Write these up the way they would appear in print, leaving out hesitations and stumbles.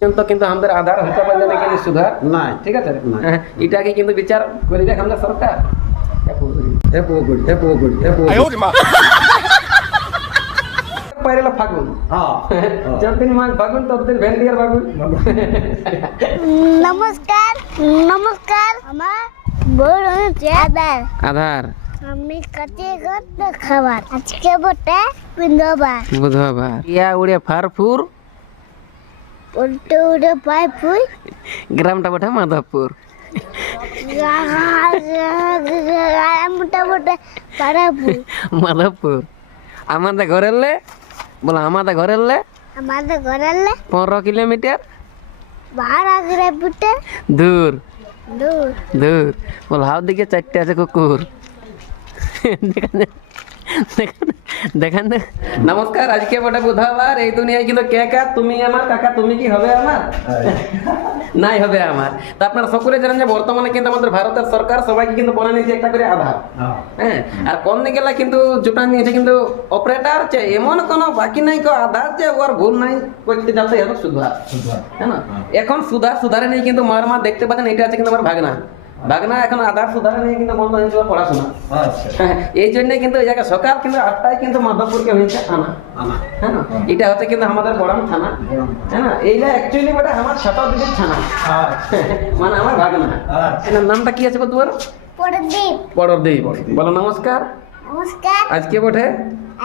পর্যন্ত কিন্তু আমাদের আধার হতে পারলে না কিন্তু সুধার নাই ঠিক আছে নাই। এটাকে কিন্তু বিচার করে দেখ আমাদের সরকার পাইরেলা ফাগুন যতদিন মাঘ ফাগুন ততদিন ভেন্ডি আর ফাগুন নমস্কার নমস্কার আমার বড় হচ্ছে আধার আধার আমি কাছে করতে খাবার আজকে বটে বুধবার বুধবার ইয়া উড়ে ফারফুর উল্টে উল্টে পাই ফুই গ্রামটা বটে মাধবপুর মোটামুটি পাড়া ফুই মাধবপুর আমাদের ঘরের লে বলো আমাদের ঘরের লে আমাদের ঘরের 15 কিলোমিটার 12 কিলোমিটার দূর দূর দূর বল হাও দিকে 4টে আছে কুকুর দেখান নমস্কার আজকে বটে বুধবার এই দুনিয়ায় কিন্তু কে কা তুমি আমার কাকা তুমি কি হবে আমার নাই হবে আমার তো আপনারা সকলে জানেন যে বর্তমানে কিন্তু আমাদের ভারতের সরকার সবাইকে কিন্তু বলে নিয়েছে একটা করে আধার হ্যাঁ আর কোন দিকে কিন্তু জোটা নিয়েছে কিন্তু অপারেটর যে এমন কোনো বাকি নাই কো আধার যে ওর ভুল নাই করতে যাতে হবে সুধার হ্যাঁ না এখন সুধারে নেই কিন্তু মার দেখতে পাচ্ছেন এটা আছে কিন্তু আমার ভাগনা এখন আধার সুধারে নিয়ে কিন্তু বন্ধ হয়েছে পড়াশোনা এই জন্য কিন্তু এই জায়গায় সকাল কিন্তু 8টায় কিন্তু মাধবপুরকে হয়েছে থানা হ্যাঁ না এটা হচ্ছে কিন্তু আমাদের বড়াম থানা হ্যাঁ না এইটা অ্যাকচুয়ালি বটে আমার ছোট দিদির থানা মানে আমার ভাগনা এনার নামটা কি আছে তোমার পরদীপ বলো নমস্কার নমস্কার আজকে বটে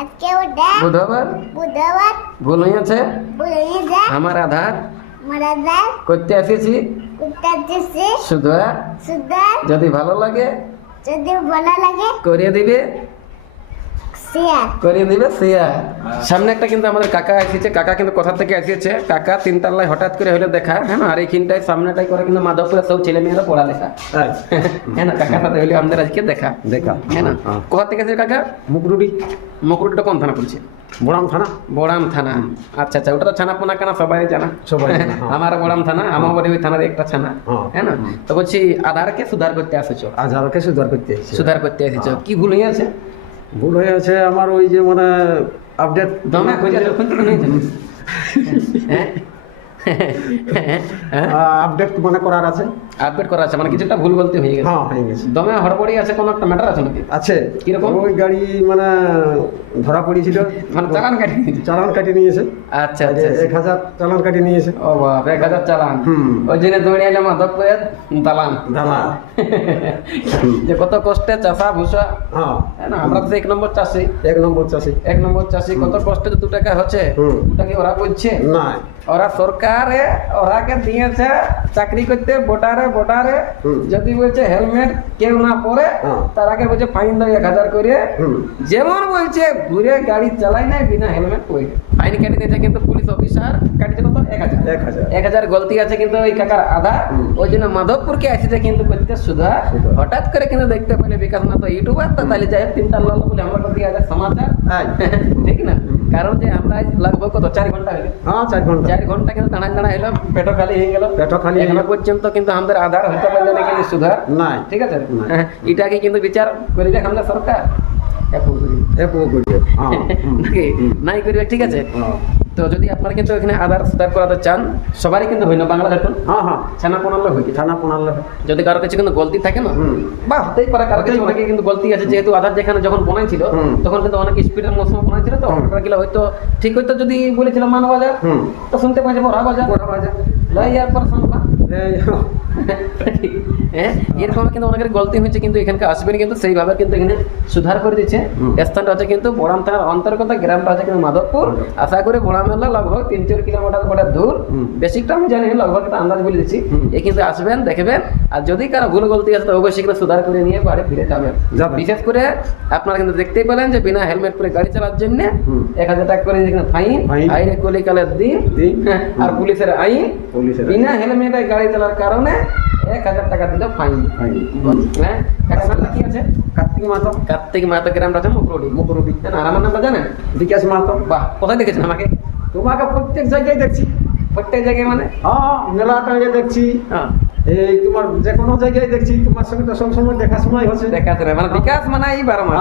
আজকে বটে বুধবার ভুল হয়েছে আমার আধার মারাদার করতে এসেছি উত্তরদেশে সুধা সুদার যদি ভালো লাগে যদি ভালো লাগে করিয়ে দিবে শেয়ার সামনে একটা কিন্তু আমাদের কাকা এসেছে কাকা কিন্তু কোথা থেকে এসেছে কাকা 3 তলায় হঠাৎ করে হলে দেখা হ্যাঁ না আর এইখানটায় সামনেটাই করে কিন্তু মাধবপুরের সব ছেলে মেয়েরা পড়ালেখা হ্যাঁ না কাকার সাথে হলে আমাদের আজকে দেখা হ্যাঁ না কোথা থেকে এসেছে কাকা মুকুরুটিটা কোন থানা পড়ছে বড়াম থানা আচ্ছা ওটা তো ছানা পোনা কেনা সবাই জানা আমার বড়াম থানা আমার বাড়ি ওই থানার একটা ছানা হ্যাঁ না তো বলছি আধারকে সুধার করতে আসেছো সুধার করতে এসেছো কি ভুল হয়ে আছে আমার ওই যে মানে আপডেট দমে কইরা যখন তো নেই জানি আপডেট মানে করার আছে আপডেট করা আছে মানে কিছুটা ভুল বলতে হয়ে গেছে হয়ে গেছে দমে হড়বড়ি আছে কোন একটা ম্যাটার আছে নাকি আছে কিরকম ওই গাড়ি মানে ধরা পড়েছিল মানে চালান কাটি নিয়েছে আচ্ছা 1000 চালান কাটি নিয়েছে ও বাপ 1000 চালান ওই জন্য দৌড়ে এলাম মাধবপুরের দালান যে কত কষ্টে চাষা ভুষা হ্যাঁ না আমরা তো এক নম্বর চাষি কত কষ্টে 2 টাকা হচ্ছে ওটা কি ওরা বলছে না ওরা সরকারে ওরাকে দিয়েছে চাকরি করতে বোটারে যদি বলছে হেলমেট কেউ না পরে তার আগে বলছে ফাইন দাও 1000 করে যেমন বলছে ঘুরে গাড়ি চালাই নাই বিনা হেলমেট পরে ফাইন কেটে দিয়েছে কিন্তু পুলিশ অফিসার কাটিছে কত 1000 গলতি আছে কিন্তু ওই কাকার আধা ওই জন্য মাধবপুরকে আসিছে কিন্তু করতে সুধা হঠাৎ করে কিন্তু দেখতে পেলে বিকাশ না তো ইউটিউবার তো তাহলে যাই 3 তাল বলে আমরা দিয়ে আছে সমাচার ঠিক না কারণ যে আমরা লাগবো কত 4 ঘন্টা হলো 4 ঘন্টা কিন্তু দাঁড়া হলো পেটো খালি হয়ে গেল এখনো পর্যন্ত কিন্তু আমাদের আধার হতে পারলে না কিন্তু সুধার নাই ঠিক আছে এটাকে কিন্তু বিচার করে দেখ আমাদের সরকার নাই করবে ঠিক আছে তো যদি আপনারা কিন্তু এখানে আধার সুধার করাতে চান সবারই কিন্তু হয় না বাংলা ঝাড়খণ্ড ছানা পোনালে হয় যদি কারো কিছু কিন্তু গলতি থাকে না বা হতেই পারে কারো কিছু অনেকে কিন্তু গলতি আছে যেহেতু আধার যেখানে যখন বানাইছিল তখন কিন্তু অনেক স্পিডের মৌসুম বানাইছিল তো অপারেটর হয়তো ঠিক হয়তো যদি বলেছিল মানবাজার তো শুনতে পাচ্ছি বড় বাজার লয় ইয়ার পর শুনবা এরকম কিন্তু অনেকের গলতি হয়েছে কিন্তু এখানকার আসবেন কিন্তু সেইভাবে কিন্তু এখানে সুধার করে দিচ্ছে স্থানটা হচ্ছে কিন্তু বড়াম থানার অন্তর্গত গ্রামটা হচ্ছে কিন্তু মাধবপুর আশা করে বড়াম মেলা লগভগ 3-4 কিলোমিটার বড় দূর বেশিকটা আমি জানি লগভগ একটা আন্দাজ বলে দিচ্ছি এই কিন্তু আসবেন দেখবেন আর যদি কারো ভুল গলতি আছে তো অবশ্যই কিন্তু সুধার করে নিয়ে বাড়ি ফিরে যাবেন বিশেষ করে আপনারা কিন্তু দেখতেই পেলেন যে বিনা হেলমেট পরে গাড়ি চালার জন্য 1000 টাকা করে ফাইন আইনে কলিকালের দিন আর পুলিশের আইন বিনা হেলমেটে গাড়ি চালার কারণে 1000 টাকা দিল ফাইন হ্যাঁ কি আছে কার্তিক মাহাতো গ্রামটা আছে মুকুরুডি আর আমার নামটা জানেন বিকাশ মাহাতো বাহ কোথায় দেখেছেন আমাকে তোমাকে প্রত্যেক জায়গায় দেখছি প্রত্যেক জায়গায় মানে মেলাটা দেখছি এই তোমার যে কোনো জায়গায় দেখছি তোমার সঙ্গে তো সবসময় দেখাশোনাই হচ্ছে মানে বিকাশ মানে এই 12 মাস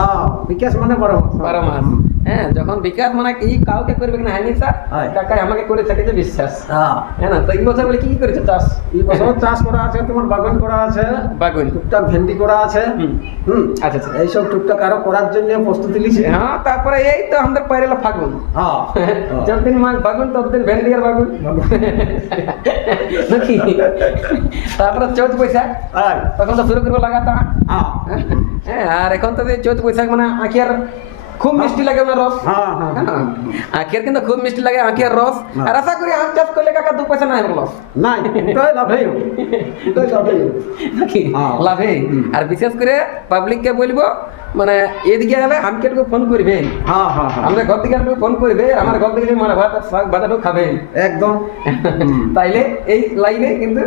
বিকাশ মানে 12 মাস হ্যাঁ যখন বিকাশ মানে কি কাউকে করবে কিনা হয়নি স্যার হয়। কাকাই আমাকে করে থাকতে বিশ্বাস হ্যাঁ হ্যাঁ না তো এই বছর বলে কি কি করেছে চাষ এই বছর চাষ করা আছে, তোমার বাগান করা আছে, বাগুন টুকটাক ভেন্ডি করা আছে। হুম। হুম আচ্ছা আচ্ছা এইসব টুকটাক আরো করার জন্য প্রস্তুতি নিছি। হ্যাঁ তারপরে এই তো আমাদের পরে এলো ফাগুন হ্যাঁ যতদিন মাঘ বাগুন ততদিন ভেন্ডি আর বাগুন নাকি তারপরে চৈত বৈশাখ হ্যাঁ তখন তো শুরু করবো লাগাতা হ্যাঁ হ্যাঁ আর এখন তো যে চৈত বৈশাখ মানে আঁখিয়ার খুব মিষ্টি লাগে না রস হ্যাঁ হ্যাঁ হ্যাঁ, আখের কিন্তু খুব মিষ্টি লাগে আখের রস হ্যাঁ। আর আশা করি আখ চাষ করলে কাকা 2 পয়সা নাই হলো নাই ওটাই লাভ হইল, ওটাই লাভ হইল। নাকি হ্যাঁ। লাভে আর বিশেষ করে পাবলিককে বলবো মানে এদিকে গেলে আমাকে একটু ফোন করবে হ্যাঁ হ্যাঁ হ্যাঁ আমরা ঘর থেকে একটু ফোন করবে আমার ঘর থেকে মানে ভাত আর শাক বাজারও খাবে একদম তাইলে এই লাইনে কিন্তু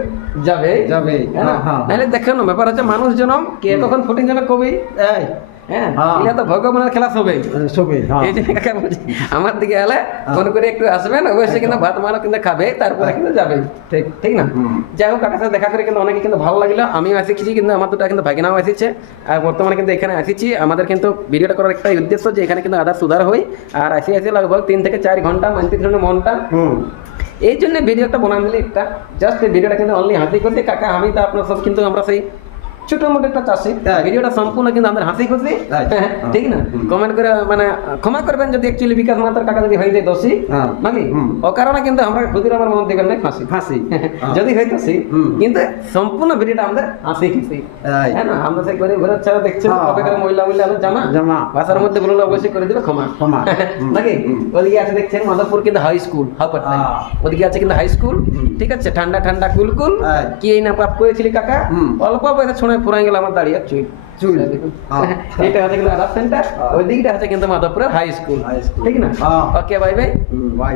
যাবে যাবে। হ্যাঁ না? হ্যাঁ, হ্যাঁ। নাহলে দেখেন না ব্যাপার হচ্ছে মানুষ জনম কে তখন 14 জনক কবি এই হ্যাঁ হ্যাঁ। এটা তো ভগবানের খেলা সবে সবই হ্যাঁ এই জন্য কাকা বলছি আমার দিকে এলে ফোন করে একটু আসবেন অবশ্যই কিন্তু ভাত মারা কিন্তু খাবে তারপরে কিন্তু যাবে ঠিক ঠিক না হুম। যাই হোক কাকার সাথে দেখা করে কিন্তু অনেকে কিন্তু ভালো লাগলো আমিও এসেছি কিন্তু আমার দুটা কিন্তু ভাগিনাও এসেছে আর বর্তমানে কিন্তু এখানে এসেছি আমাদের কিন্তু ভিডিওটা করার একটা উদ্দেশ্য যে এখানে কিন্তু আদার সুধার হই আর আসি লগভগ 3 থেকে 4 ঘন্টা মানতে ধরনের মনটা হুম এই জন্য ভিডিওটা বানান দিলে একটা জাস্ট এই ভিডিওটা কিন্তু অনলি হাসি করতে কাকা আমি তো আপনার সব কিন্তু আমরা সেই ছোট মোটো একটা চাষি হ্যাঁ। ভিডিওটা সম্পূর্ণ কিন্তু আমাদের হাসি খুশি আচ্ছা। ঠিক না কমেন্ট করে মানে ক্ষমা করবেন যদি অ্যাকচুয়ালি বিকাশ মাতার টাকা যদি হয়ে যায় দোষী হ্যাঁ। নাকি হুম। ও কারণে কিন্তু আমরা খুদির আমার মন দিবেন না ফাঁসি ফাঁসি যদি হইতেছি হুম। কিন্তু সম্পূর্ণ ভিডিওটা আমাদের হাসি খুশি এই। হ্যাঁ না আমরা সেই গরিব ঘরের ছেলে দেখছেন হ্যাঁ, অপেক্ষা হ্যাঁ। মহিলা মহিলা জামা জামা। ভাষার মধ্যে বললে অবশ্যই করে দিবে ক্ষমা ক্ষমা। হুম। নাকি হুম। ওদিকে আছে দেখছেন মাধবপুর কিন্তু হাই স্কুল হাওপাট্টায় হ্যাঁ। ওদিকে আছে কিন্তু হাই স্কুল ঠিক আছে ঠান্ডা ঠান্ডা কুলকুল হ্যাঁ। কি এই না পাপ করেছিলি কাকা হুম। অল্প পয়সা ছুঁড়ে পুরাই গেল আমার দাঁড়িয়ে চুই চুল। হ্যাঁ। এটা হচ্ছে কিন্তু আদার সেন্টার ওই দিকটা আছে কিন্তু মাধবপুরের হাই স্কুল হাই স্কুল। ঠিক না হ্যাঁ। Okay bye bye bye